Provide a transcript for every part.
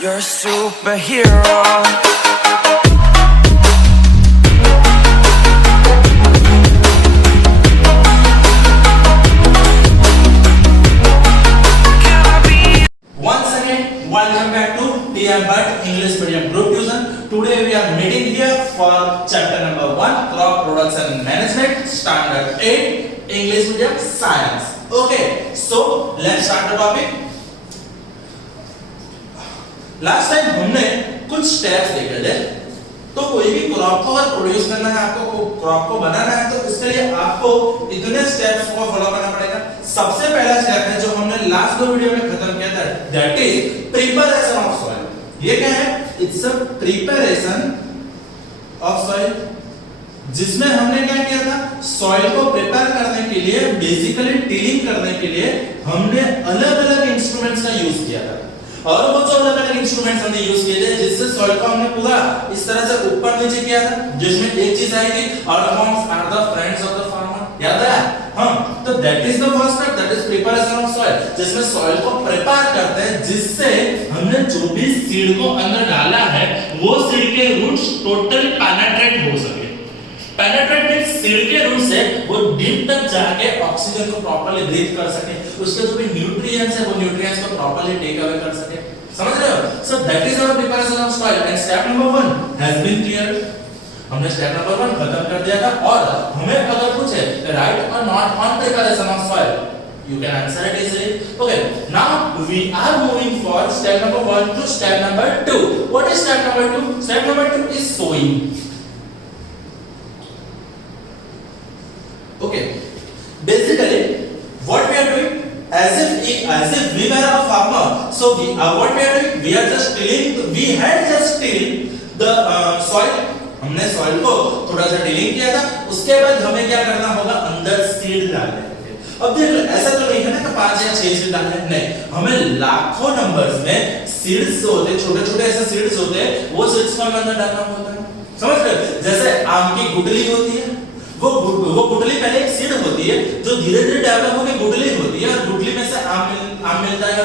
You're a superhero. Once again, welcome back to TM Bhatt English Medium Group Tuition. Today we are meeting here for chapter number 1, Crop Production and Management, Standard 8, English Medium Science. Okay, so let's start the topic. Last time हमने कुछ steps देखे थे। तो कोई भी crop को अगर produce करना है, आपको क्रॉप को बनाना है, तो इसके लिए आपको इतने स्टेप्स को फॉलो करना पड़ेगा। सबसे पहला स्टेप है जो हमने लास्ट दो वीडियो में खत्म किया था, that is preparation of soil. ये क्या है? It's a preparation of soil, जिसमें हमने क्या किया था, सॉइल को प्रिपेयर करने के लिए, बेसिकली टिलिंग करने के लिए हमने अलग-अलग इंस्ट्रूमेंट्स का यूज किया था। और वो जो अलग-अलग इंस्ट्रूमेंट्स हमने यूज किए थे, जिससे सॉइल को हमने पूरा इस तरह से ऊपर नीचे किया था, जिसमें एक चीज आएगी, earthworms are the friends of the farmer. याद है? हां, तो that is the first step, that is preparation of soil, जिसमें सॉइल को प्रिपेयर करते हैं, जिससे हमने जो भी सीड को अंदर डाला है, वो सीड के रूट्स टोटली पेनिट्रेट हो सके। पेनिट्रेट मींस सीड के रूट से वो डीप तक जाके ऑक्सीजन को प्रॉपर्ली ब्रीथ कर सके, उसके जो भी न्यूट्रिएंट्स है वो न्यूट्रिएंट्स को प्रॉपर्ली टेक अवे कर सके। समझ रहे हो? So that is our preparation of soil and step number 1 has been clear. हमने स्टेप नंबर 1 खत्म कर दिया था। और हमें अगर पूछे राइट और not on preparation of soil, you can answer it easily. Okay, now we are moving for step number 1 to step number 2. What is step number 2? Step number 2 is sowing. Okay, basically what we are doing, as if we were a farmer, so what we are doing, we are just tilling, we had just tilled the soil. हमने soil को थोड़ा सा tilling किया था, उसके बाद हमें क्या करना होगा, अंदर सीड डालने होंगे। अब देख, ऐसा तो नहीं है ना कि 5 या 6 सीड डालने, नहीं, हमें लाखों नंबर्स में सीड्स होते, छोटे-छोटे ऐसे सीड्स होते हैं, वो सीड्स को हमें अंदर डालना होता है। समझ गए? जैसे आम की गुठली होती है, वो गुठली पहले एक सीड होती है जो धीरे-धीरे डेवलप होकर गुठली होती है, और गुठली में से आम मिलता है।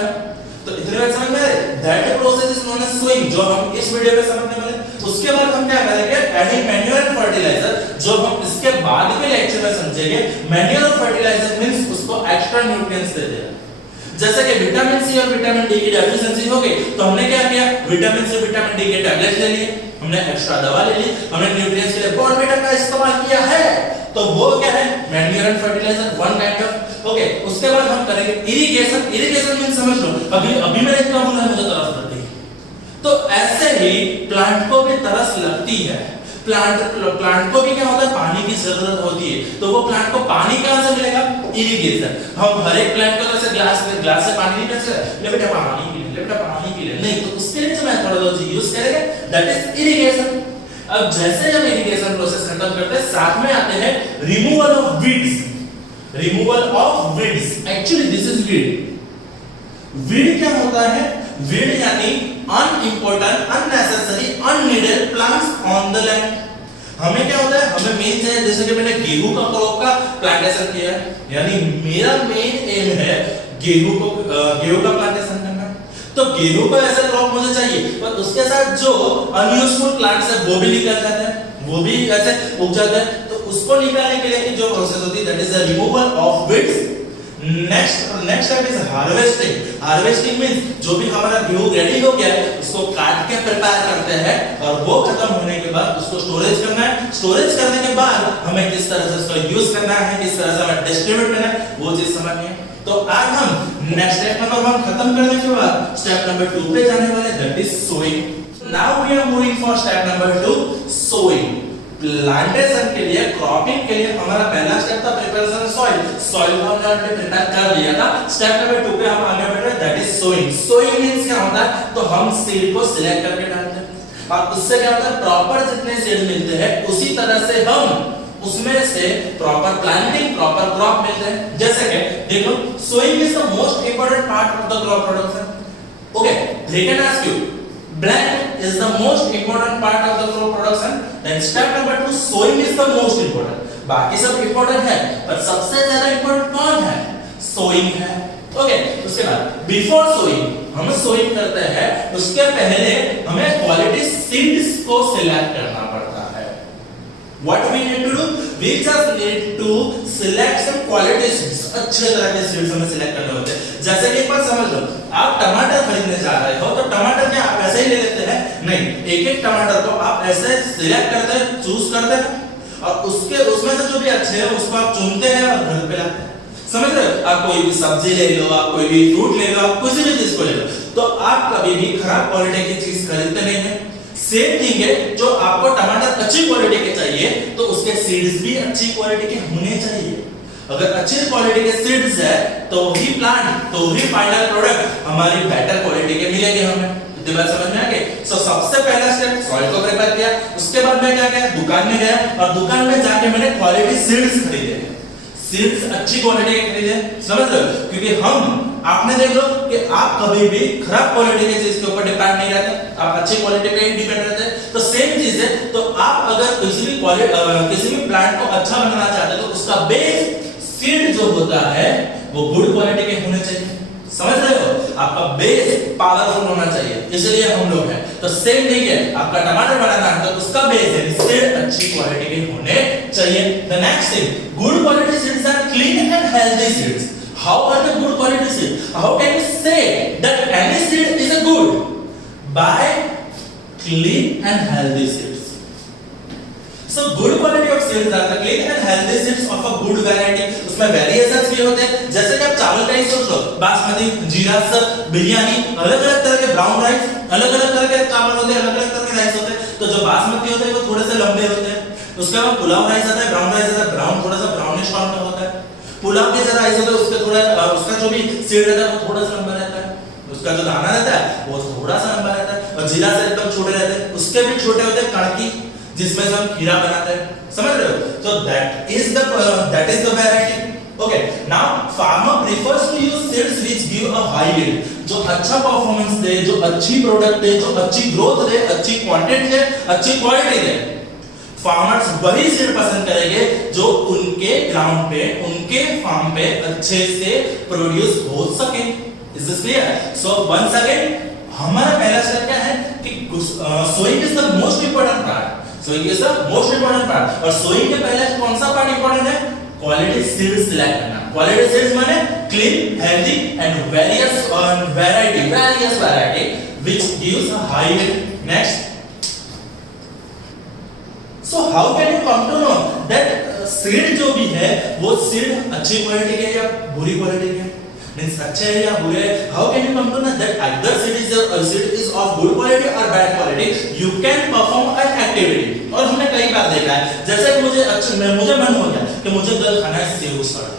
तो इतने बात समझ में आ रही है? That process is known as sowing, जो हम इस वीडियो में समझने वाले। उसके बाद हम क्या करेंगे, एडिंग मैन्यूर एंड फर्टिलाइजर, जो हम इसके बाद के लेक्चर में समझेंगे। मैन्यूर और फर्टिलाइजर मींस उसको एक्स्ट्रा न्यूट्रिएंट्स देते हैं। जैसे कि विटामिन सी और विटामिन डी की डेफिशिएंसी हो गई, तो हमने क्या किया, विटामिन सी विटामिन डी के टैबलेट ले लिए, हमने एक्स्ट्रा दवा ले ली, हमने न्यूट्रिएंट्स के लिए बॉर्नवीटा का इस्तेमाल किया है। तो वो क्या है, manure and fertilizer, one kind of. Okay, उसके बाद हम करेंगे इरिगेशन। इरिगेशन मींस समझ लो, अभी मैंने इतना बोला है, मुझे तरस लगती है। तो ऐसे ही प्लांट को भी तरस लगती है। प्लांट को भी क्या होता है, पानी की जरूरत होती है। तो वो प्लांट को पानी कहां से मिलेगा, इरिगेशन। हम हर एक प्लांट को जैसे ग्लास से पानी नहीं पी सकते, ले बेटा पानी पी ले, ले बेटा पानी पी ले, नहीं। तो उसके लिए जो मेथोडोलॉजी यूज करेंगे, दैट इज इरिगेशन। अब जैसे जब इरिगेशन प्रोसेस खत्म करते हैं, साथ में आते हैं removal of weeds. Removal of weeds, actually this is weed. Weed क्या होता है, वीड यानी unimportant, unnecessary, unneeded plants on the land. हमें क्या होता है, हमें मेन चाहिए, जैसे कि मैंने गेहूं का क्रॉप का प्लांटेशन किया है, यानी मेरा मेन एम है गेहूं का प्लांटेशन करना। तो गेहूं का ऐसा क्रॉप मुझे चाहिए, पर उसके साथ जो अनयूजफुल प्लांट्स है वो भी निकल जाते हैं, वो भी ऐसे उग जाते हैं। तो उसको निकालने के लिए जो प्रोसेस होती है, that is the removal of weeds. Next step is harvesting. Harvesting means जो भी हमारा गेहूं रेडी हो गया है, उसको काट के प्रिपेयर करते हैं, और वो खत्म होने के बाद उसको स्टोरेज करना है। स्टोरेज करने के बाद हमें किस तरह से उसका यूज करना है, किस तरह से हमें डिस्ट्रीब्यूट करना है, वो चीज समझनी है। तो आज हम नेक्स्ट स्टेप नंबर 1 खत्म करने के बाद स्टेप नंबर 2 पे जाने वाले, that is sowing. Now we are moving for step number 2, sowing. Plantation के लिए, क्रॉपिंग के लिए हमारा पहला स्टेप था प्रिपरेशन ऑफ सॉइल। सॉइल को हमने ऑलरेडी प्रिपेयर कर लिया था। स्टेप नंबर 2 पे हम आगे बढ़ रहे हैं, that is sowing. Sowing means क्या होता है, तो हम सीड को सिलेक्ट करके डालते हैं, और उससे क्या होता है, प्रॉपर जितने सीड मिलते हैं, उसी तरह से हम उसमें से प्रॉपर प्लांटिंग, प्रॉपर क्रॉप मिलते हैं। जैसे कि देख लो, sowing is the most important part of the crop production. Okay, they can ask you, blend is the most important part of the crop production, then step number 2, sowing is the most important। बाकी सब important है, पर सबसे ज्यादा important कौन है, sowing है। Okay, उसके बाद बिफोर सोइंग हम सोइंग करते हैं उसके पहले हमें क्वालिटी सीड्स को सिलेक्ट करना पड़ता है। What we need to do? We just need to select some quality seeds. अच्छे तरह के सीड्स हमें सिलेक्ट करने होते हैं। जैसे कि एक बात समझ लो, आप टमाटर खरीदने जा रहे हो तो टमाटर क्या आप ऐसे ही ले लेते हैं? नहीं, एक एक टमाटर को आप ऐसे सिलेक्ट करते हैं, चूज करते हैं और उसमें से जो भी अच्छे हैं उसको आप चुनते हैं और घर पे लाते हैं। समझ रहे हो? आप कोई भी सब्जी ले लो, आप कोई भी फ्रूट ले लो, आप किसी भी चीज को ले लो, तो आप कभी भी खराब क्वालिटी की चीज खरीदते नहीं है। सेम थिंग है, जो आपको टमाटर अच्छी क्वालिटी के चाहिए तो उसके सीड्स भी अच्छी क्वालिटी के होने चाहिए। अगर अच्छी क्वालिटी के सीड्स है तो ही प्लांट, तो ही फाइनल प्रोडक्ट हमारी बेटर क्वालिटी के मिलेंगे हमें। इतनी बात समझ में आ गई? सो सबसे पहला स्टेप सॉइल को प्रिपेयर किया, उसके बाद मैं क्या किया, दुकान में गया और दुकान में जाके मैंने क्वालिटी सीड्स खरीदे। सीड्स अच्छी क्वालिटी के खरीदे, समझ लो, क्योंकि आपने देख लो कि आप कभी भी खराब क्वालिटी की चीज के ऊपर डिपेंड नहीं रहते, आप अच्छी क्वालिटी पे ही डिपेंड रहते हैं। तो सेम चीज है, तो आप अगर किसी भी प्लांट को अच्छा बनाना चाहते हैं तो उसका बेस सीड जो होता है वो गुड क्वालिटी के होने चाहिए। समझ रहे हो? आपका बेस पावरफुल होना चाहिए, इसलिए हम लोग हैं। तो सेम थिंग है, आपका टमाटर बनाना है तो उसका बेस है सीड अच्छी क्वालिटी के होने चाहिए। The next thing, good quality seeds are clean and healthy seeds. How are the good quality seeds? How can you say that any seed is a good? By clean and healthy seeds. So good quality of seeds are the clean and healthy seeds of a good variety. उसमें variations भी होते हैं, जैसे कि आप चावल का ही सोच लो, बासमती, जीरा सब, बिरयानी, अलग-अलग तरह के ब्राउन राइस, अलग-अलग तरह के चावल होते हैं, अलग-अलग तरह के राइस होते हैं। तो जो बासमती होते हैं वो थोड़े से लंबे होते हैं, उसके बाद पुलाव राइस आता है, ब्राउन राइस आता है, ब्राउन थोड़ा सा ब्राउनिश कलर का होता है। पुलाव के जरा ऐसा होता है, उसका थोड़ा उसका जो भी सीड रहता है वो थोड़ा सा लंबा रहता है, उसका जो दाना रहता है वो थोड़ा सा लंबा रहता है, और जीरा से एकदम छोटे रहते हैं, उसके भी छोटे होते हैं कणकी, जिसमें से हम खीरा बनाते हैं। समझ रहे हो? So that is the variety. Okay, now farmer prefers to use seeds which give a high yield. जो अच्छा परफॉर्मेंस दे, जो अच्छी प्रोडक्ट दे, जो अच्छी ग्रोथ दे, अच्छी क्वांटिटी दे, अच्छी क्वालिटी दे, फार्मर्स वही सीड पसंद करेंगे जो उनके ग्राउंड पे, उनके फार्म पे अच्छे से प्रोड्यूस हो सके। Is this clear? So once again हमारा पहला स्टेप क्या है कि sowing is the most important part. Sowing is the most important part, और सोइंग के पहले कौन सा पार्ट इंपॉर्टेंट है? क्वालिटी सीड्स सिलेक्ट करना। क्वालिटी सीड्स माने clean, healthy and various variety which gives a high yield. Next, So how can you come to know that seed जो भी है वो सीड अच्छी क्वालिटी के या बुरी क्वालिटी के, मींस अच्छे है या बुरे? How can you come to know that either seed is of good quality or bad quality? You can perform an activity. और हमने कई बार देखा है, जैसे कि मुझे मन हो गया कि मुझे कल खाना है सेव सर,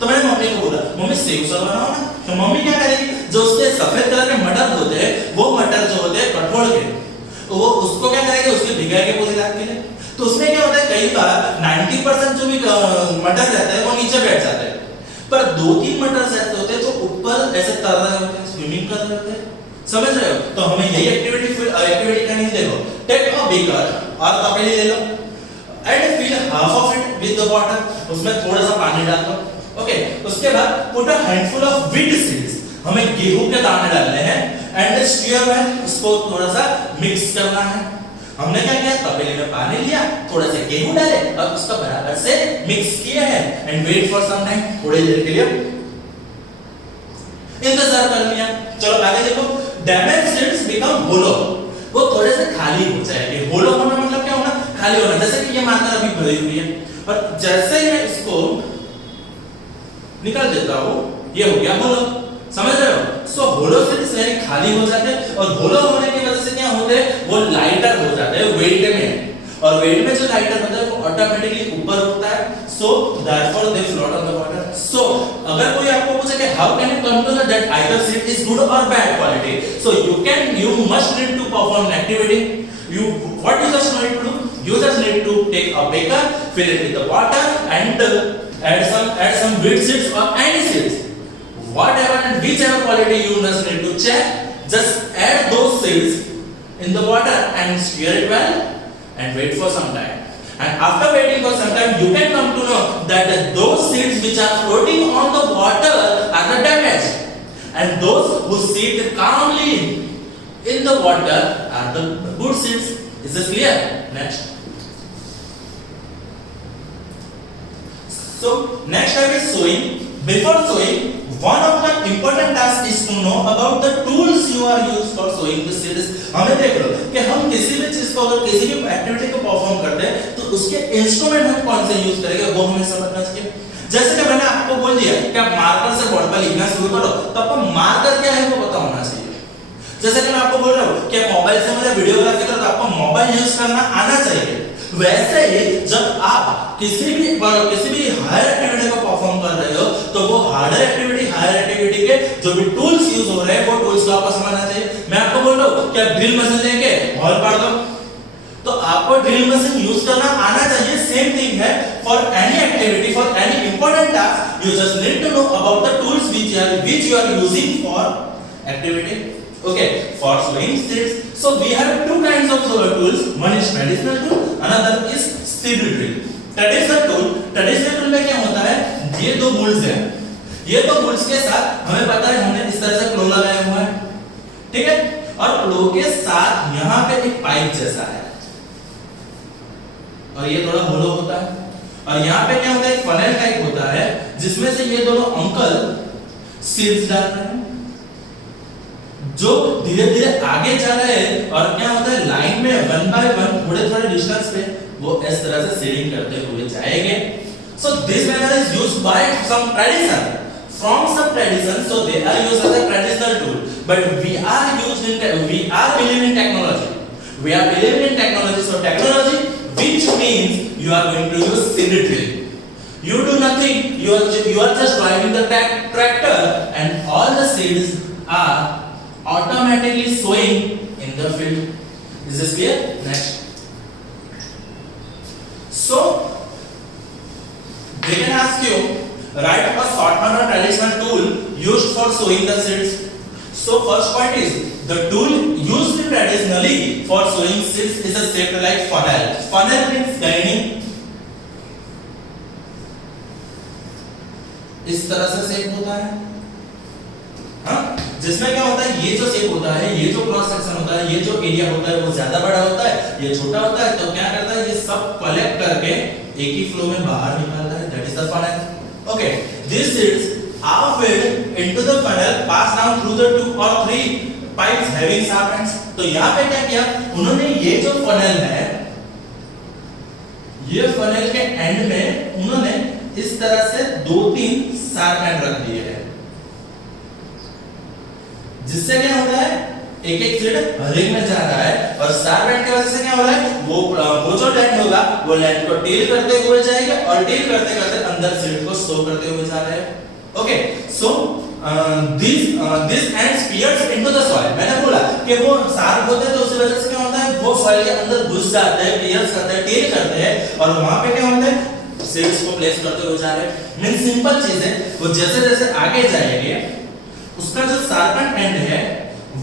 तो मैंने मम्मी को बोला मम्मी सेव सर बनाओ ना। तो मम्मी क्या करेगी, जो उसके सफेद कलर के मटर होते हैं वो मटर जो होते हैं कठोल के, तो वो उसको क्या करेंगे, उसके भिगा के पूरी रात के लिए। तो उसमें क्या होता है, कई बार 90% जो भी मटर रहता है वो नीचे बैठ जाते हैं, पर 2-3 मटर ऐसे होते हैं जो ऊपर ऐसे तर रहे होते हैं, स्विमिंग कर रहे होते हैं। समझ रहे हो? तो हमें यही एक्टिविटी करनी है। देखो, टेक अ बीकर और तपेली ले लो and fill half of it with the water, उसमें थोड़ा सा पानी डाल दो। ओके, उसके बाद put a handful of wheat seeds, हमें गेहूं के दाने डालने हैं, एंड स्टीयर वेल, उसको थोड़ा सा मिक्स करना है। हमने क्या किया, तपेली में पानी लिया, थोड़ा सा गेहूं डाले और उसका बराबर से मिक्स किया है, and wait for some time, थोड़ी देर के लिए इंतजार कर लिया। चलो आगे देखो, डैमेज सीड्स बिकम होलो, वो थोड़े से खाली हो जाएंगे। होलो होना मतलब क्या होना, खाली होना। जैसे कि ये मात्रा अभी भरी हुई है, और जैसे मैं इसको निकाल देता हूं, ये हो गया होलो। समझ रहे हो? सो होलो सीड्स यानी खाली हो जाते हैं, और होलो होने की वजह से क्या होते हैं, वो लाइटर हो जाते हैं वेट में, और वेट में जो लाइटर होता है वो ऑटोमेटिकली ऊपर उठता है। So therefore they float on the water. So अगर कोई आपको पूछे कि how can you come to know that either seed is good or bad quality, so you must need to perform an activity. What you just need to do, you just need to take a beaker, fill it with the water, and add some wheat seeds or any seeds, whatever and whichever quality you just need to check. Just add those seeds in the water and stir it well and wait for some time. And after waiting for some time, you can come to know that those seeds which are floating on the water are the damaged. and those who sit calmly in the water are the good seeds. Is this clear? Next. So next type is sowing. Before sowing, one of the important tasks is to know about the tools you are used for sowing the seeds. हमें देख लो कि हम किसी भी चीज को अगर किसी भी एक्टिविटी को परफॉर्म करते हैं तो उसके इंस्ट्रूमेंट हम कौन से यूज करेंगे वो हमें समझना चाहिए। जैसे कि मैंने आपको बोल दिया कि आप मार्कर से बोर्ड पर लिखना शुरू करो तो आपको मार्कर क्या है वो पता होना चाहिए। जैसे कि मैं आपको बोल रहा हूँ कि मोबाइल से मुझे वीडियोग्राफी करो तो आपको मोबाइल यूज करना आना चाहिए। वैसे ही जब आप किसी भी हायर एक्टिविटी को परफॉर्म कर रहे हो तो वो हायर एक्टिविटी के जो भी टूल्स यूज हो रहे हैं वो टूल्स को आपको समझना चाहिए। मैं आपको बोल रहा हूँ कि आप ड्रिल मशीन लेके हॉल पाड़ दो तो आपको ड्रिल मशीन यूज करना आना चाहिए। सेम थिंग है for any activity, for any important task, you just need to know about the tools which you are using for activity. Okay, for sowing seeds, so we have two kinds of tools. One is traditional tool, another is seed drill. Traditional tool में क्या होता है, ये दो bulls हैं, ये दो bulls के साथ हमें पता है हमने इस तरह से प्लो लगाया हुआ है, ठीक है, और प्लो के साथ यहाँ पे एक पाइप जैसा है और ये थोड़ा होलो होता है और यहाँ पे क्या होता है, एक फनेल टाइप होता है जिसमें से ये दोनों अंकल सीड्स डाल रहे हैं जो धीरे धीरे आगे जा रहे हैं और क्या होता है लाइन में वन बाय वन थोड़े डिस्टेंस पे वो इस तरह से सीडिंग करते हुए जाएंगे। So this method is used by some tradition, from some tradition, so they are used as a traditional tool, but we are believing in technology, so technology, which means you are going to use seed drill. You do nothing, you are just driving the tractor and all the seeds are automatically sowing in the field. Is this clear? Next. So they can ask you, write a shorthand or traditional tool used for sowing the seeds. So first point is, the tool used traditionally for sowing seeds is a shaped like funnel. Funnel means gaining. इस तरह से shape होता है, हाँ, जिसमें क्या होता है, ये जो शेप होता है, ये जो क्रॉस सेक्शन होता है, ये जो एरिया होता है वो ज्यादा बड़ा होता है, ये छोटा होता है, तो क्या करता है, ये सब कलेक्ट करके एक ही फ्लो में बाहर निकालता है, that is the funnel. Okay, these seeds are filled into the funnel, passed down through the 2 or 3 pipes having sharp ends. तो यहाँ पे क्या किया उन्होंने, ये जो funnel है, ये funnel के एंड में उन्होंने इस तरह से 2-3 शार्प एंड रख दिए हैं, जिससे क्या हो रहा है, एक एक सीड रिंग में जा रहा है और शार्प एंड की वजह से क्या हो रहा है, वो जो लैंड होगा वो लैंड को टील करते हुए जाएगा और टील करते करते अंदर सीड को स्टोर करते हुए जा रहे हैं. Okay, so this ends pierce into the soil. मैंने बोला कि वो शार्प होते हैं तो उस वजह से क्या होता है, वो सॉइल के अंदर घुस जाते हैं, पियर्स करते हैं, टील करते हैं और वहां पे क्या होता है, सीड्स को प्लेस करते हुए जा रहे हैं. मीन सिंपल चीज है, वो जैसे जैसे आगे जाएंगे उसका जो शार्पन एंड है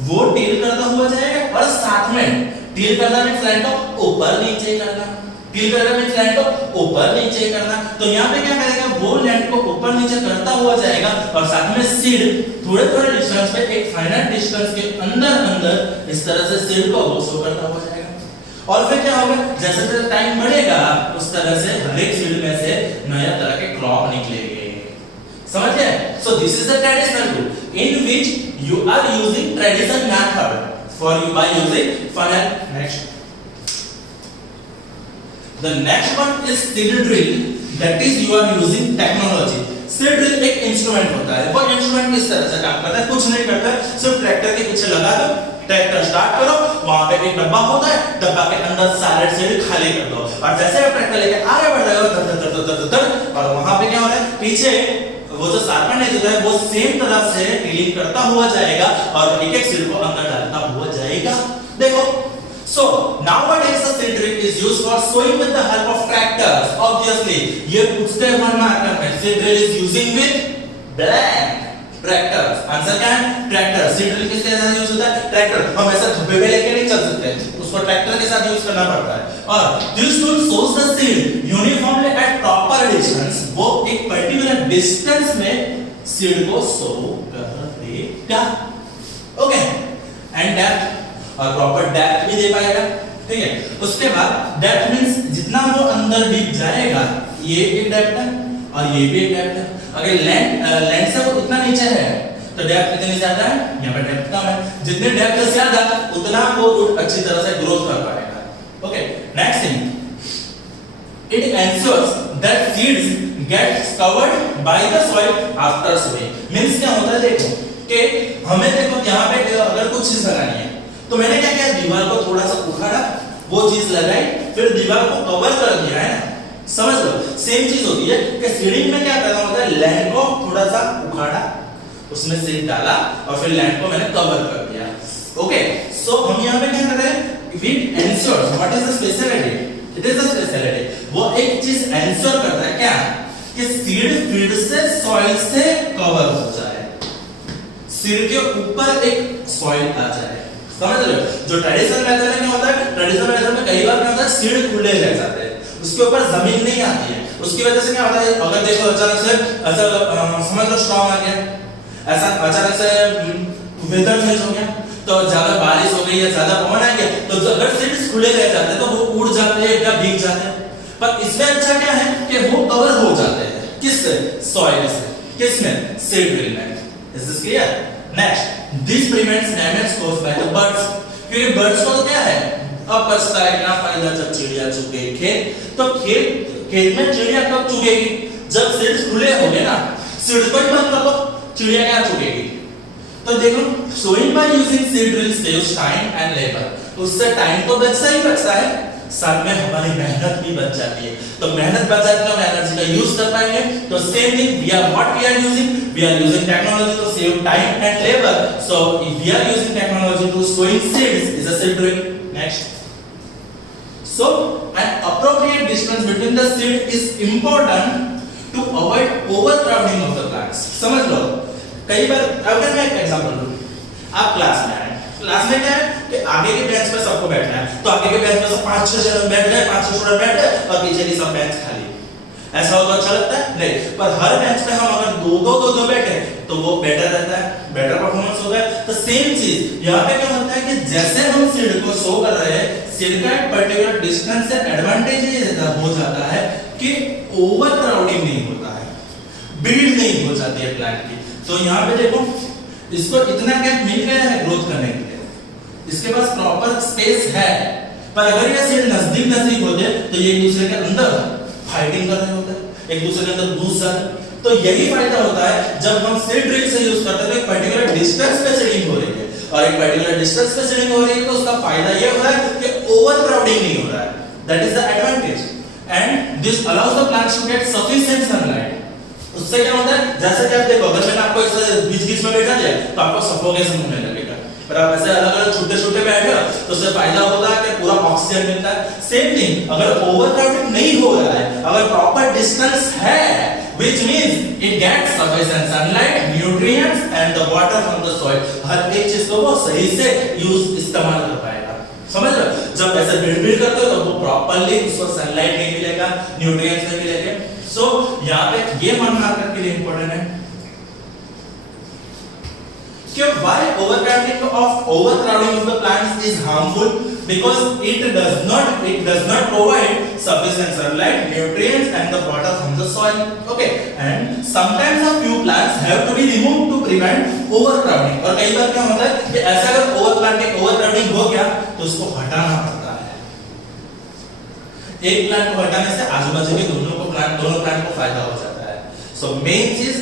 वो टील करता हुआ जाएगा और साथ में टील करना मींस लाइन को ऊपर नीचे करना, टील करना मींस लाइन को ऊपर नीचे करना. तो यहाँ पे क्या करेगा, वो लैंड को ऊपर नीचे करता हुआ जाएगा और साथ में सीड थोड़े थोड़े डिस्टेंस पे, एक फाइनाइट डिस्टेंस के अंदर इस तरह से सीड को वो शो करता हुआ जाएगा. और फिर क्या होगा, जैसे जैसे टाइम बढ़ेगा उस तरह से हर एक फील्ड में से नया तरह के क्रॉप निकलेंगे. समझ गए? So this is the traditional tool in which you are using traditional method for you by using funnel. Next, the next one is seed drill, that is you are using technology. Seed drill एक instrument होता है. वो instrument किस तरह से काम करता है, कुछ नहीं करता है, सिर्फ ट्रैक्टर के पीछे लगा दो, ट्रैक्टर स्टार्ट करो, वहां पे एक डब्बा होता है, डब्बा के अंदर सारे सीड खाली कर दो और जैसे आप ट्रैक्टर लेके आगे बढ़ रहे हो और वहां पे क्या हो रहा है, पीछे वो जो शार्पन है जो है वो सेम तरह से टीलिंग करता हुआ जाएगा और एक एक सीड को अंदर डालता हुआ जाएगा. देखो, so nowadays the seed drill is used for sowing with the help of tractors. Obviously ये पूछते हैं 1 मार्कर में, seed drill is using with blank tractors. Answer क्या है, ट्रैक्टर. सीड ड्रिल किसके साथ यूज होता है, ट्रैक्टर. हम ऐसा धब्बे में लेके नहीं चल सकते, उसको ट्रैक्टर के साथ यूज करना पड़ता है. और this tool sows the seed uniformly at proper distance. वो एक पर्टिकुलर डिस्टेंस में सीड को सो कर मिलेगी क्या? ओके, एंड डेप्थ, और प्रॉपर डेप्थ भी दे पाएगा, ठीक है। उसके बाद डेप्थ मींस जितना वो अंदर डीप जाएगा, ये एक डेप्थ है और ये भी एक डेप्थ है। अगर लैंड से वो इतना नीचे है तो डेप्थ कितनी ज्यादा है, यहाँ पर डेप्थ कम है। जितने डेप्थ ज्यादा उतना वो रूट अच्छी तरह से ग्रोथ कर पाएगा। Okay, next thing, it ensures that seeds get covered by the soil after sowing। Means क्या होता है, देखो कि हमें देखो यहाँ पे अगर कुछ चीज लगानी है तो मैंने क्या किया, दीवार को थोड़ा सा उखाड़ा, वो चीज लगाई, फिर दीवार को कवर कर दिया, है ना। समझ लो सेम चीज होती है कि सीडिंग में क्या करना होता है, लैंड को थोड़ा सा उखाड़ा, उसमें सीड डाला और फिर लैंड को मैंने कवर कर दिया। ओके, सो हम यहाँ पे क्या कर रहे हैं, it ensures, what is the specialty? It is the specialty, वो एक चीज एंश्योर करता है क्या, कि सीड फिर से सॉइल से कवर हो जाए, सीड के ऊपर एक सॉइल आ जाए। समझ रहे हो? जो ट्रेडिशनल मेथड में क्या होता है, ट्रेडिशनल मेथड में कई बार क्या होता है, सीड खुले रह जाते हैं, उसके ऊपर जमीन नहीं आती है। उसकी वजह से क्या होता है, अगर देखो अचानक से ऐसा समझ लो स्टॉर्म आ गया, ऐसा अचानक से वेदर चेंज हो गया, तो ज्यादा बारिश हो गई या ज्यादा पवन आ गया, तो अगर सीड्स खुले रह जाते हैं तो वो उड़ जाते हैं या भीग जाते हैं। पर इसमें अच्छा क्या है कि वो कवर हो जाते हैं, किससे, सॉइल से, किसमें, सीड ड्रिल में। Is this clear? Next, this prevents damage caused by the birds, क्योंकि बर्ड्स को क्या है, अब बचता है क्या फायदा, जब चिड़िया चुगे खेत, तो खेत में चिड़िया कब चुगेगी, जब सीड्स खुले होंगे ना, सीड्स को ही बंद कर दो, चिड़िया क्या चुगेगी। तो देखो, sowing by using seed drill saves time and labor, उससे टाइम तो बचता ही बचता है, साथ में हमारी मेहनत भी बच जाती है। तो मेहनत बच जाती है तो एनर्जी का यूज कर पाएंगे। तो same thing, we are using technology to save time and labor, so if we are using technology to sowing seeds is a seed drill. Next, so an appropriate distance between the seed is important to avoid overcrowding of the plants। समझ लो, कई बार अगर मैं एक example दूं, आप class में आए, class में क्या है कि आगे के बेंच पे सबको बैठना है, तो आगे के बेंच पे सब 5-6 बैठ गए, 5-6 स्टूडेंट बैठ गए और पीछे की सब बेंच खाली। ऐसा हो तो अच्छा लगता है नहीं, पर हर बेंच पे हम अगर दो बैठे तो वो बेटर रहता है, बेटर परफॉर्मेंस होगा। तो सेम चीज यहाँ पे क्या होता है कि जैसे हम सीड को सो कर रहे हैं, सीड का एक पर्टिकुलर डिस्टेंस से एडवांटेज ये हो जाता है कि ओवर क्राउडिंग नहीं होता है, भीड़ नहीं हो जाती है प्लांट की। तो यहाँ पे देखो, इसको इतना गैप मिल गया है ग्रोथ करने के लिए, इसके पास प्रॉपर स्पेस है, पर अगर ये सीड नजदीक होते तो ये एक दूसरे के अंदर फाइटिंग कर रहे होते, एक दूसरे के अंदर घुस जाते। तो यही फायदा होता है जब हम सीड ड्रिल से यूज करते हैं, तो एक पर्टिकुलर डिस्टेंस पे सीडिंग हो रही है, और एक पर्टिकुलर डिस्टेंस पे सीडिंग हो रही है, तो उसका फायदा ये हो रहा है कि ओवर क्राउडिंग नहीं हो रहा है, that is the advantage, and this allows the plants to get sufficient sunlight. उससे क्या होता है, जैसे कि आप देखो, अगर मैंने आपको ऐसे बीच में बैठा दिया तो आपको सफोकेशन होने लगेगा, पर आप ऐसे अलग-अलग छोटे-छोटे बैठे हो तो उससे फायदा होता है कि पूरा ऑक्सीजन मिलता है। सेम थिंग, अगर ओवरक्राउडिंग नहीं हो रहा है, अगर प्रॉपर डिस्टेंस है, which means it gets sufficient sunlight, nutrients and the water from the soil, हर एक चीज को वो सही से इस्तेमाल कर पाएगा। समझ रहे हो? जब ऐसे बिल्ड करते हो तो वो प्रॉपर्ली उसको सनलाइट नहीं मिलेगा, न्यूट्रिएंट्स नहीं मिलेंगे। सो यहाँ पे ये मान मार्कर के लिए इंपॉर्टेंट है कि why overcrowding of the plants is harmful, because it does not provide sufficient sunlight, nutrients and the water from the soil. Okay, and sometimes a few plants have to be removed to prevent overcrowding। और कई बार क्या होता है कि ऐसा अगर overcrowding हो गया तो उसको हटाना पड़ता है। एक प्लांट को हटाने से आजू बाजू के दोनों प्लांट को फायदा हो जाता है। सो मेन चीज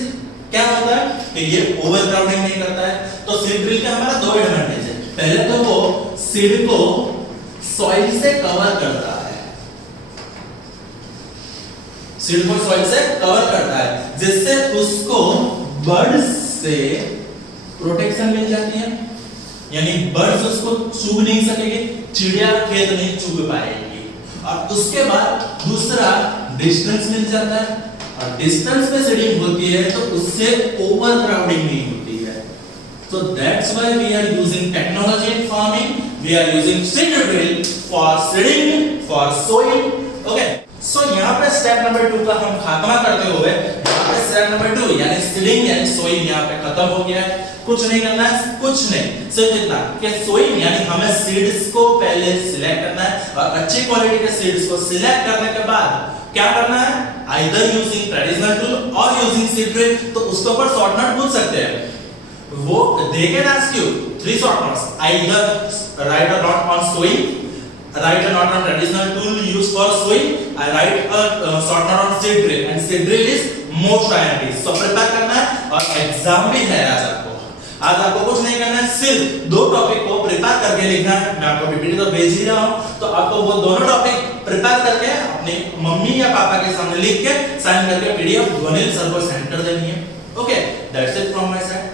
क्या होता है कि ये ओवरक्राउडिंग नहीं करता है। तो सीड ड्रिल का हमारा दो एडवांटेज है, पहले तो वो सीड को सॉइल से कवर करता है, सीड को सॉइल से कवर करता है, जिससे उसको बर्ड्स से प्रोटेक्शन मिल जाती है, यानी बर्ड्स उसको चुग नहीं सकेंगे, चिड़िया खेत नहीं चुग पाएगी। और उसके बाद दूसरा डिस्टेंस मिल जाता है, और डिस्टेंस पे सीडिंग होती है तो उससे ओवरक्राउडिंग नहीं होती है। So that's why we are using technology in farming. We are using seed drill for seeding, for sowing. Okay. So यहाँ पे स्टेप नंबर 2 का हम खात्मा करते हुए यहाँ पे स्टेप नंबर 2 यानी सीडिंग यानी सोइंग यहाँ पे खत्म हो गया है। कुछ नहीं करना है, कुछ नहीं, सिर्फ इतना कि सोइंग यानी हमें सीड्स को पहले सिलेक्ट करना है और अच्छी क्वालिटी के सीड्स को सिलेक्ट करने के बाद क्या करना है, आइदर यूजिंग ट्रेडिशनल टूल और यूजिंग सीड ड्रिल। तो उसके ऊपर शॉर्ट नोट पूछ सकते हैं, वो they can ask you 3 short notes, either write a note on sowing, write a note on traditional tool used for sowing, I write a short note on seed drill, and seed drill is most priorities. So prepare करना है और exam भी है आज आपको कुछ नहीं करना है, सिर्फ 2 टॉपिक को प्रिपेयर करके लिखना है। मैं आपको पीपीटी तो भेज ही रहा हूं, तो आपको वो दोनों टॉपिक प्रिपेयर करके अपने मम्मी या पापा के सामने लिख के साइन करके पीडीएफ ध्वनिल सर को सेंड कर देनी है। Okay, that's it from my side.